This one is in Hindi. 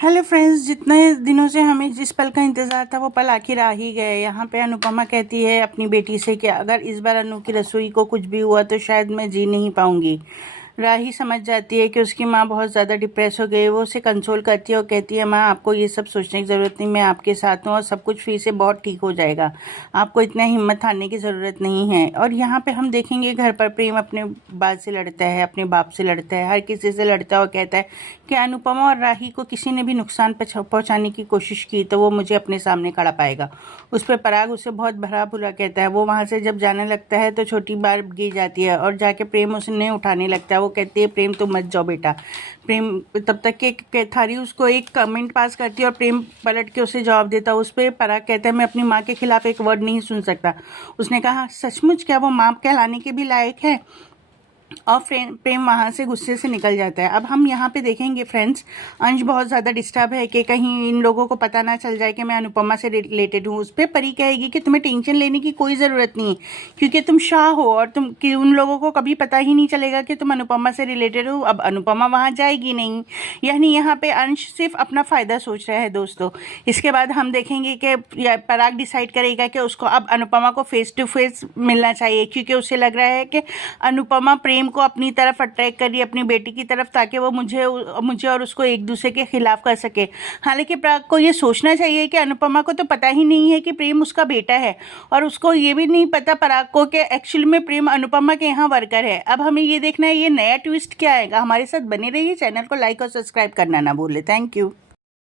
हेलो फ्रेंड्स, जितने दिनों से हमें जिस पल का इंतज़ार था वो पल आखिर आ ही गए। यहाँ पे अनुपमा कहती है अपनी बेटी से कि अगर इस बार अनु की रसोई को कुछ भी हुआ तो शायद मैं जी नहीं पाऊँगी। राही समझ जाती है कि उसकी माँ बहुत ज़्यादा डिप्रेस हो गई। वो उसे कंसोल करती है और कहती है, माँ आपको ये सब सोचने की ज़रूरत नहीं, मैं आपके साथ हूँ और सब कुछ फिर से बहुत ठीक हो जाएगा। आपको इतना हिम्मत हारने की ज़रूरत नहीं है। और यहाँ पे हम देखेंगे घर पर प्रेम अपने बाल से लड़ता है, अपने बाप से लड़ता है, हर किसी से लड़ता है और कहता है कि अनुपमा और राही को किसी ने भी नुकसान पहुँचाने की कोशिश की तो वो मुझे अपने सामने खड़ा पाएगा। उस पर पराग उसे बहुत भला बुरा कहता है। वो वहाँ से जब जाने लगता है तो छोटी बार गिर जाती है और जाके प्रेम उसे उठाने लगता है। वो कहती है, प्रेम तुम मत जाओ बेटा। प्रेम तब तक के थारी उसको एक कमेंट पास करती है और प्रेम पलट के उसे जवाब देता है। उस पर पराग कहता है, मैं अपनी माँ के खिलाफ एक वर्ड नहीं सुन सकता। उसने कहा, सचमुच क्या वो माँ कहलाने के भी लायक है? और प्रेम वहाँ से गुस्से से निकल जाता है। अब हम यहाँ पे देखेंगे फ्रेंड्स, अंश बहुत ज़्यादा डिस्टर्ब है कि कहीं इन लोगों को पता ना चल जाए कि मैं अनुपमा से रिलेटेड हूँ। उस पर परी कहेगी कि तुम्हें टेंशन लेने की कोई ज़रूरत नहीं है क्योंकि तुम शाह हो और तुम कि उन लोगों को कभी पता ही नहीं चलेगा कि तुम अनुपमा से रिलेटेड हो। अब अनुपमा वहाँ जाएगी नहीं, यानी यहाँ पे अंश सिर्फ अपना फ़ायदा सोच रहा है दोस्तों। इसके बाद हम देखेंगे कि पराग डिसाइड करेगा कि उसको अब अनुपमा को फेस टू फेस मिलना चाहिए क्योंकि उसे लग रहा है कि अनुपमा प्रेम को अपनी तरफ अट्रैक्ट कर रही है, अपनी बेटी की तरफ, ताकि वो मुझे और उसको एक दूसरे के खिलाफ कर सके। हालांकि पराग को ये सोचना चाहिए कि अनुपमा को तो पता ही नहीं है कि प्रेम उसका बेटा है और उसको ये भी नहीं पता पराग को कि एक्चुअली में प्रेम अनुपमा के यहाँ वर्कर है। अब हमें ये देखना है ये नया ट्विस्ट क्या आएगा। हमारे साथ बने रहिए, चैनल को लाइक और सब्सक्राइब करना ना भूले। Thank you.